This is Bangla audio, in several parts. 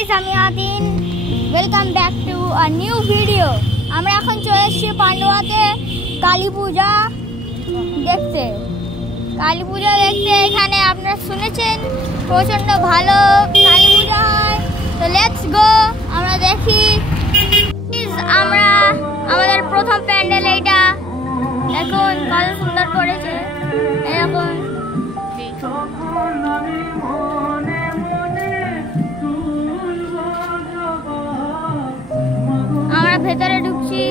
গাইস, আমি আদিন। Welcome back to a new video. আমরা এখন চলে এসেছি পান্ডুয়াতে কালী পূজা দেখতে। এখানে আপনারা শুনেছেন প্রচণ্ড ভালো কালী পূজা হয়। তো লেটস গো, আমরা দেখি। আমরা আমাদের প্রথম প্যান্ডেল এইটা দেখুন, কত সুন্দর করেছে। এরকম আমরা ভেতরে ঢুকছি।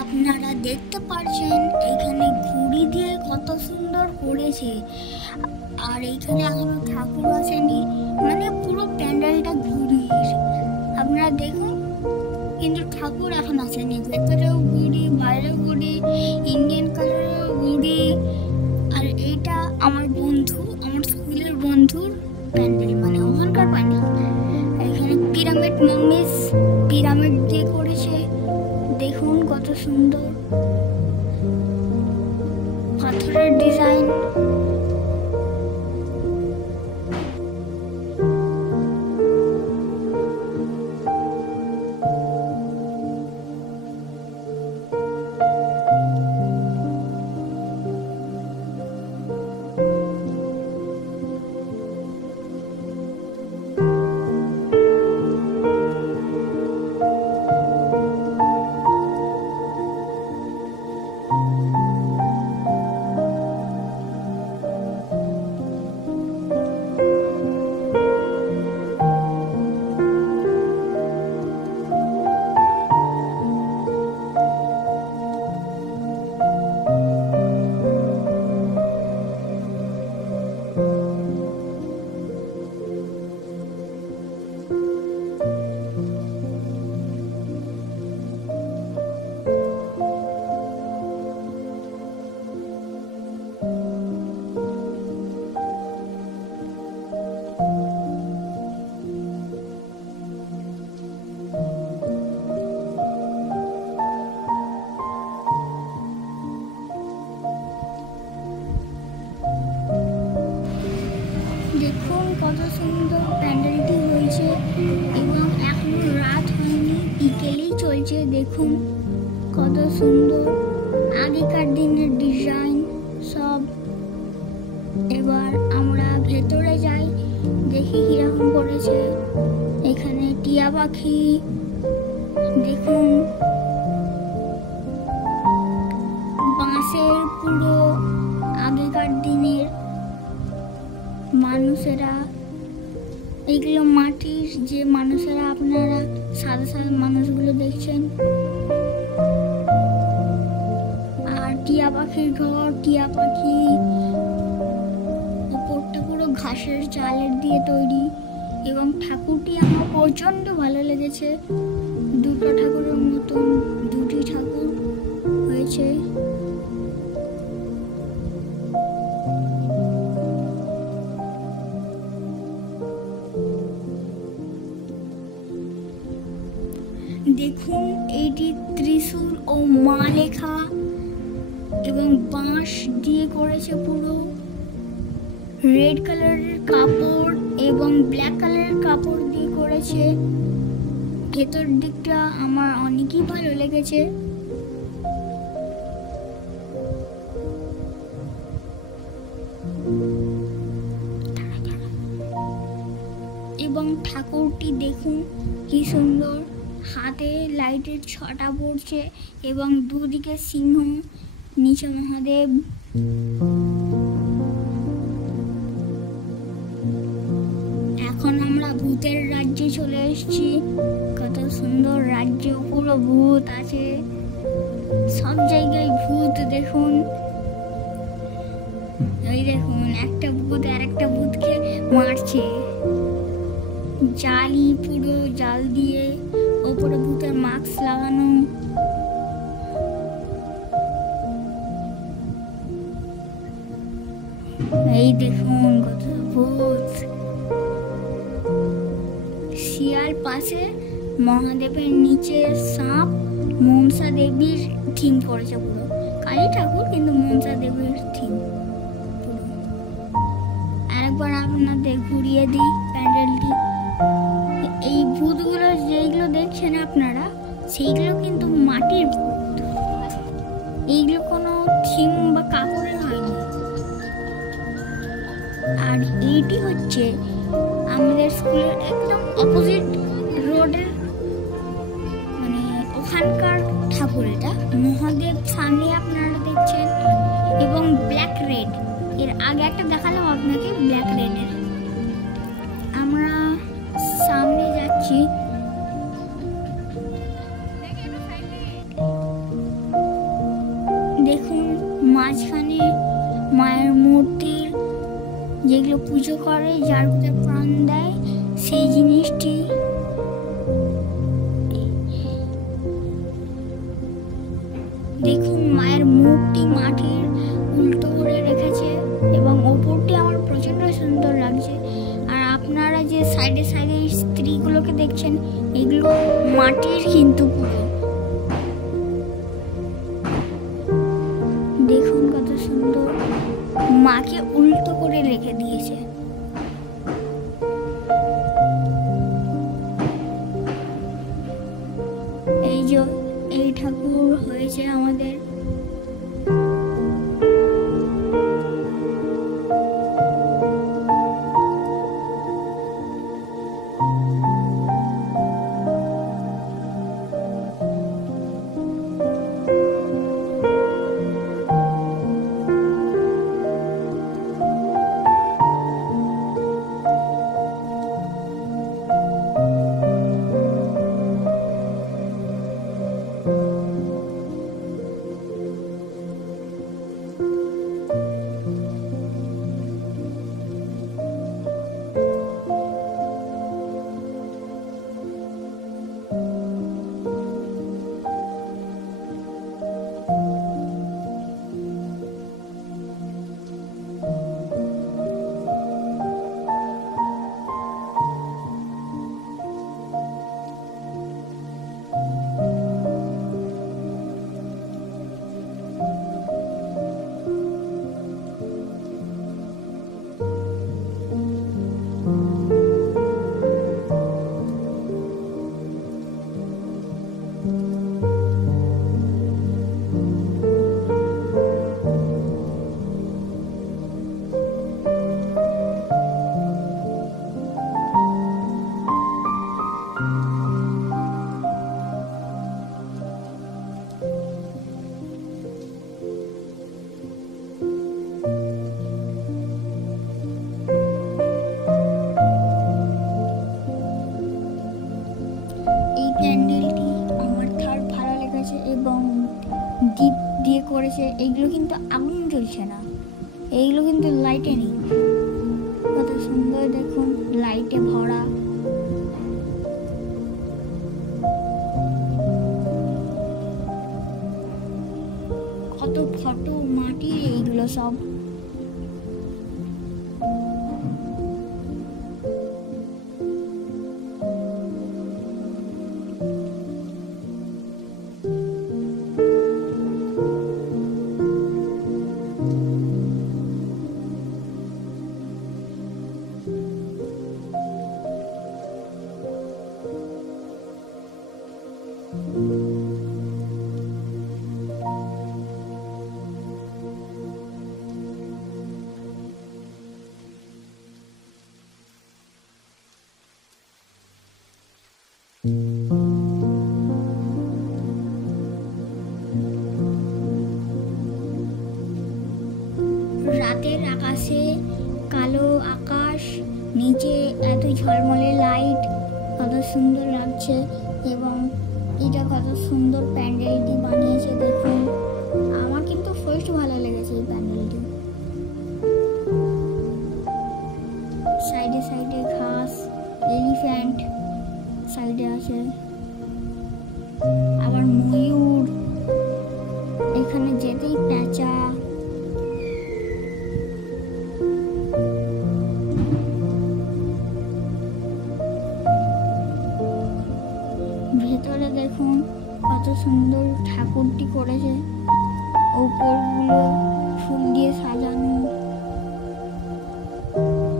আপনারা দেখতে পাচ্ছেন এখানে ঘুড়ি দিয়ে কত সুন্দর করেছে। আর এইখানে এখনো ঠাকুর আসেনি, মানে পুরো প্যান্ডেলটা ঘুড়ির। আপনারা দেখুন, কিন্তু ঠাকুর এখন আসেনি। ভেতরেও ঘুড়ি, বাইরেও ঘুড়ি, ইন্ডিয়ান কালারেও ঘুড়ি। আর এইটা আমার বন্ধু, আমার স্কুলের বন্ধুর প্যান্ডেল, মানে ওখানকার প্যান্ডেল। এখানে পিরামিড মাম্মিস পিরামিড দিয়ে করেছে। দেখুন কত সুন্দর পাথরের ডিজাইন। দেখুন কত সুন্দর প্যান্ডেলটি হয়েছে, এবং এখনো রাত হয়নি, বিকেলেই চলছে। দেখুন কত সুন্দর আগেকার দিনের ডিজাইন সব। এবার আমরা ভেতরে যাই, দেখি কিরকম করেছে। এখানে টিয়া পাখি দেখুন, বাঁশের পুরো আগেকার দিনের মানুষেরা। এইগুলো মাটির যে মানুষেরা, আপনারা সাদা সাদা মানুষগুলো দেখছেন। আর টিয়া পাখির ঘর, টিয়া পাখি, উপরটা পুরো ঘাসের চালের দিয়ে তৈরি। এবং ঠাকুরটি আমার প্রচণ্ড ভালো লেগেছে। দুটো ঠাকুরের মতন দুটি ঠাকুর হয়েছে। দেখুন এইটি ত্রিশূল ও মা লেখা, এবং বাঁশ দিয়ে করেছে পুরো। রেড কালারের কাপড় এবং ব্ল্যাক কালারের কাপড় দিয়ে করেছে। ভেতর দিকটা আমার অনেকই ভালো লেগেছে। এবং ঠাকুরটি দেখুন কি সুন্দর, হাতে লাইটের ছটা পড়ছে এবং দুদিকে সিংহ, নিচে মহাদেব। এখন আমরা ভূতের রাজ্যে চলে এসেছি। কত সুন্দর রাজ্য, পুরো ভূত আছে, সব জায়গায় ভূত। দেখুন, এই দেখুন একটা ভূত আর একটা ভূতকে মারছে। জালি, পুরো জাল দিয়ে, ওপরে ভূতের মাস্ক লাগানো। এই দেখুন কত ভূত। শিয়াল পাশে, মহাদেবের নিচে সাপ, মনসা দেবীর থিম করেছে পুরো। কালী ঠাকুর কিন্তু মনসা দেবীর থিম পুরো। আরেকবার আপনাদের ঘুরিয়ে দিই প্যান্ডেলটি। এই ভূতগুলো যেগুলো দেখছেন আপনারা, সেইগুলো কিন্তু মাটির ভূত। এইগুলো কোনো থিম বা কাপড়ের হয়নি। আর এইটি হচ্ছে আমাদের স্কুলের একদম অপোজিট রোডের, মানে ওখানকার ঠাকুর। এটা মহাদেব সামনে আপনারা দেখছেন, এবং ব্ল্যাক রেড। এর আগে একটা দেখালাম আপনাকে ব্ল্যাক রেডের। আমরা সামনে যাচ্ছি। দেখুন মাঝখানে মায়ের মূর্তির, যেগুলো পুজো করে, যার ভিতরে প্রাণ দেয়, সেই জিনিসটি। দেখুন মায়ের মুখটি মাটির উল্টো করে রেখেছে, এবং ওপরটি আমার প্রচন্ড সুন্দর লাগছে। আর আপনারা যে সাইডে সাইডে স্ত্রীগুলোকে দেখছেন, এগুলো মাটির কিন্তু পুরো। দেখুন কত সুন্দর, মাকে উল্টো করে রেখে দিয়েছে। এই যে এই ঠাকুর হয়েছে আমাদের। প্যান্ডেলটি আমার থার্ড ভালো লেগেছে, এবং দ্বীপ দিয়ে করেছে। এইগুলো কিন্তু আগুন জ্বলছে না, এইগুলো কিন্তু লাইটে নেই। কত সুন্দর দেখুন, লাইটে ভরা। কত ফটো, মাটির এইগুলো সব। রাতের আকাশে কালো আকাশ, নিচে এত ঝলমলে লাইট, কত সুন্দর লাগছে এবং এটা কত সুন্দর প্যান্ডেলটি বানিয়েছে দেখুন। আমার কিন্তু ফার্স্ট ভালো লেগেছে এই প্যান্ডেলটি। সাইডে সাইডে ঘাস, এলিফ্যান্ট সাইডে আছে, আবার ময়ূর, এখানে যেতেই পেঁচা, ভেতরে দেখুন কত সুন্দর ঠাকুরটি করেছে, উপরগুলো ফুল দিয়ে সাজানো,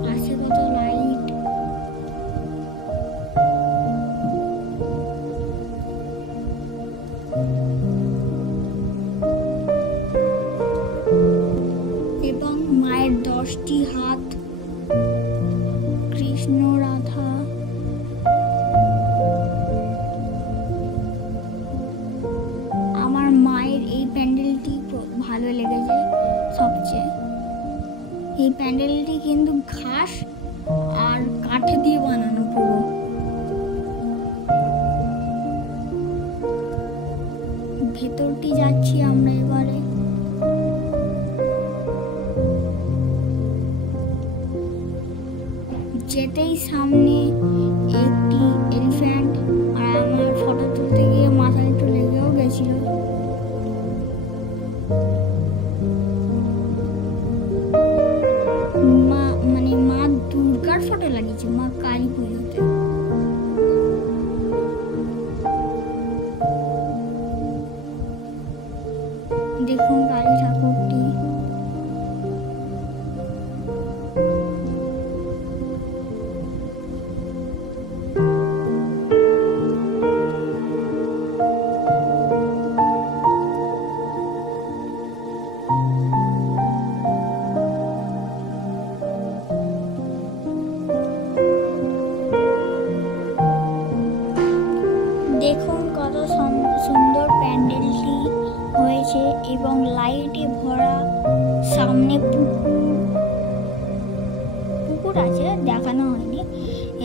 পাশে কত লাইট। এবং মায়ের 10টি হাত, কৃষ্ণ রাধা, আমার মায়ের এই প্যান্ডেলটি ভালো লেগেছে সবচেয়ে। এই প্যান্ডেলটি কিন্তু ঘাস আর কাঠ দিয়ে বানানো পুরো। ভেতরটি যাচ্ছি আমরা এবারে। যেতেই সামনে একটি এলিফ্যান্ট, আর আমার ফটো তুলতে গিয়ে মাথায় একটু লেগেও গেছিল। মা দুর্গার ফটো লাগিয়েছে, মা কালী পুজোতে। দেখুন কালী ঠাকুরটি। দেখুন কত সুন্দর প্যান্ডেলটি হয়েছে এবং লাইটে ভরা। সামনে পুকুর আছে, দেখানো হয়নি।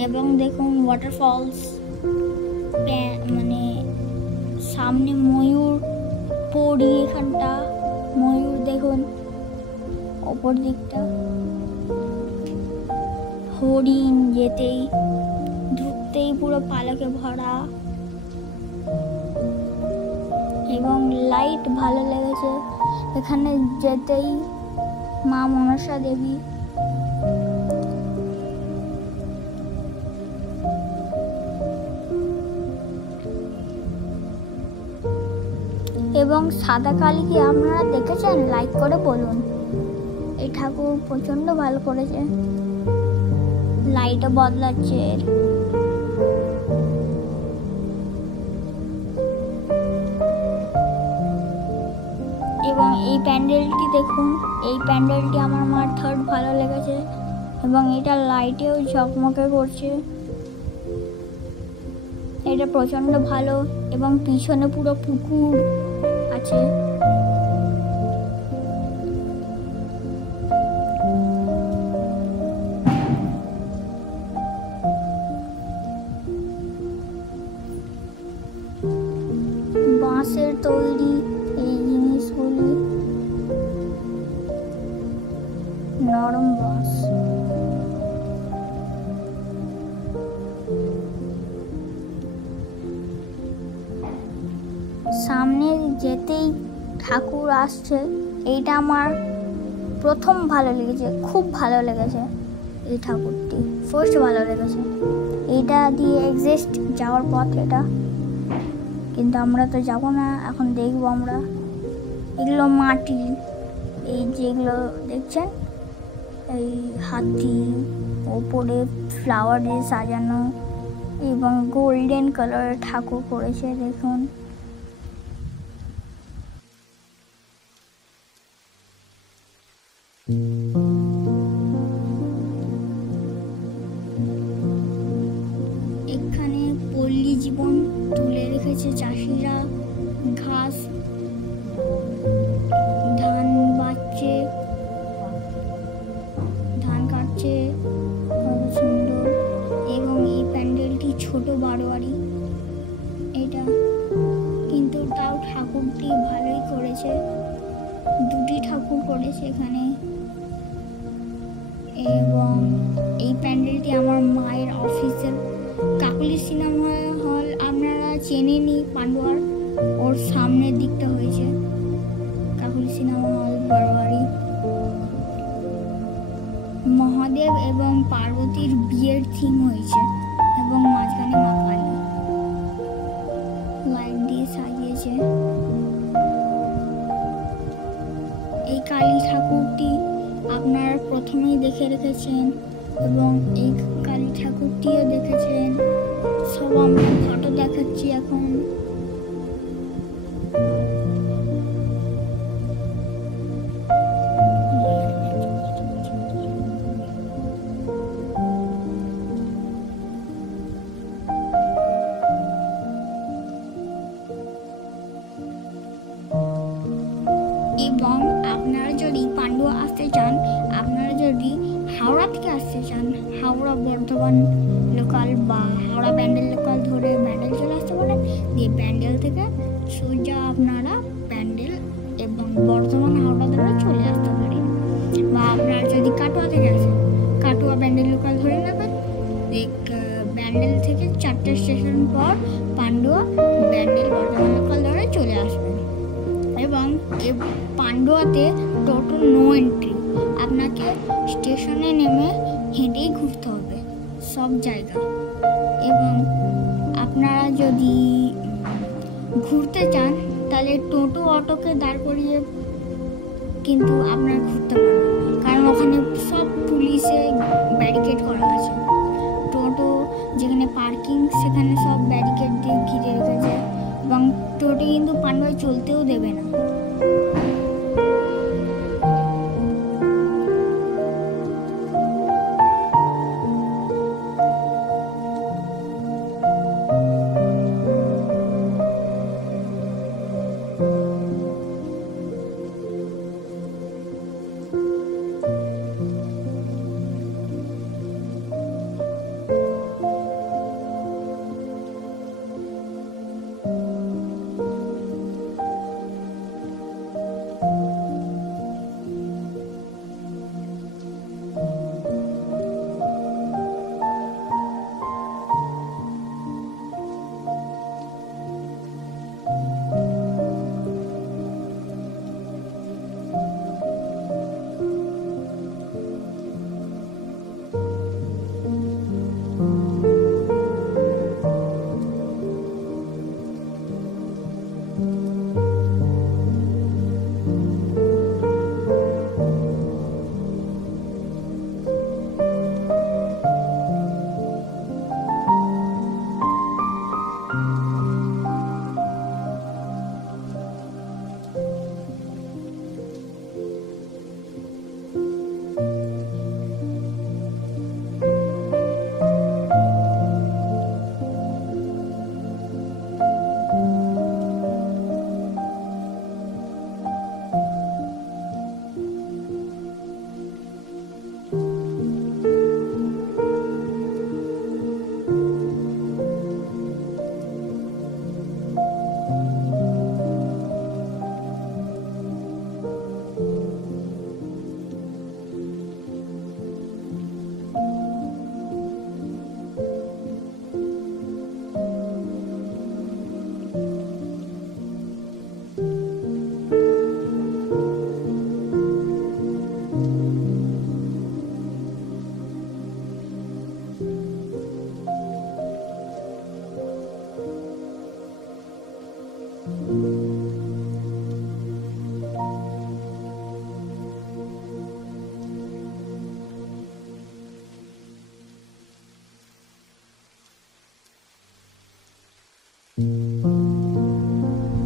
এবং দেখুন ওয়াটারফলস, মানে সামনে ময়ূর পড়ি, এখানটা ময়ূর দেখুন, ওপর দিকটা হরিণ, যেতেই ঢুকতেই পুরো পালকে ভরা এবং লাইট ভালো লেগেছে। এখানে যেতেই মা মনসা দেবী, এবং সাদা কালী কি আপনারা দেখেছেন? লাইক করে বলুন। এই ঠাকুর প্রচন্ড ভালো করেছে, লাইটও বদলাচ্ছে। এবং এই প্যান্ডেলটি দেখুন, এই প্যান্ডেলটি আমার মার থার্ড ভালো লেগেছে এবং এটা লাইটেও ঝকমকে করছে। এটা প্রচন্ড ভালো এবং পিছনে পুরো পুকুর আছে। বাঁশের তৈরি এই জিনিসগুলি, নরম বাঁশ। সামনে যেতেই ঠাকুর আসছে, এইটা আমার প্রথম ভালো লেগেছে, খুব ভালো লেগেছে। এই ঠাকুরটি ফার্স্ট ভালো লেগেছে। এইটা দিয়ে এক্সিস্ট যাওয়ার পথ এটা, কিন্তু আমরা তো যাব না, এখন দেখবো আমরা। এগুলো মাটি, এই যেগুলো দেখছেন, এই হাতি, ওপরে ফ্লাওয়ার দিয়ে সাজানো এবং গোল্ডেন কালারের ঠাকুর করেছে দেখুন। এখানে পল্লী জীবন তুলে রেখেছে চাষিরা, ঘাস, ধান বাচ্ছে, ধান কাটছে, কত সুন্দর। এবং এই প্যান্ডেলটি ছোট বারোয়ারি এটা, কিন্তু তাও ঠাকুরটি ভালোই করেছে, দুটি ঠাকুর করেছে এখানে। এবং এই প্যান্ডেলটি আমার মায়ের অফিসের কাকলি সিনেমা হল আপনারা চেনেনই, পান্ডুয়ার ওর সামনের দিকটা হয়েছে কাকলি সিনেমা হল বারোয়ারি। মহাদেব এবং পার্বতীর বিয়ের থিম হয়েছে এবং মাঝখানে মা কালী লাইট দিয়ে সাজিয়েছে। এই কালী ঠাকুরটি আপনারা প্রথমেই দেখে রেখেছেন এবং এই কালী ঠাকুরটিও দেখেছেন। সব আমরা ফটো দেখাচ্ছি এখন। এবং আপনারা যদি পান্ডুয়া আসতে চান, আপনারা যদি হাওড়া থেকে আসতে চান, হাওড়া বর্ধমান লোকাল বা হাওড়া ব্যান্ডেল লোকাল ধরে ব্যান্ডেল চলে আসতে পারেন। দিয়ে ব্যান্ডেল থেকে সোজা আপনারা ব্যান্ডেল এবং বর্ধমান হাওড়া ধরে চলে আসতে পারেন। বা আপনারা যদি কাটোয়া থেকে আসেন, কাটোয়া ব্যান্ডেল লোকাল ধরে নেবেন। ব্যান্ডেল থেকে 4টে স্টেশন পর পান্ডুয়া ব্যান্ডেল বর্ধমান লোকাল ধরে চলে আসবেন। এবং পান্ডুয়াতে টোটো নো এন্ট্রি, আপনাকে স্টেশনে নেমে হেঁটেই ঘুরতে হবে সব জায়গা। এবং আপনারা যদি ঘুরতে চান তাহলে টোটো অটোকে দাঁড় করিয়ে কিন্তু আপনারা ঘুরতে পারবেন, কারণ ওখানে সব পুলিশে ব্যারিকেড করা আছে। টোটো যেখানে পার্কিং সেখানে সব ব্যারিকেড দিয়ে ঘিরে রেখেছে এবং টোটো কিন্তু পান্ডুয়ায় চলতেও দেবে না।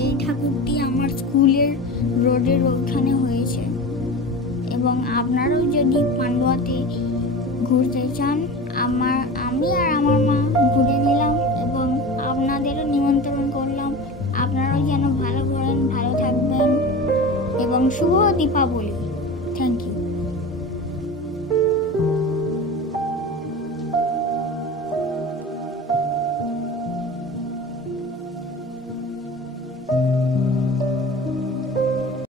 এই ঠাকুরটি আমার স্কুলের রোডের ওখানে হয়েছে। এবং আপনারাও যদি পান্ডুয়াতে ঘুরতে চান, আমি আর আমার মা ঘুরে নিলাম এবং আপনাদেরও নিমন্ত্রণ করলাম। আপনারাও যেন ভালো ঘোরেন, ভালো থাকবেন এবং শুভ দীপাবলি।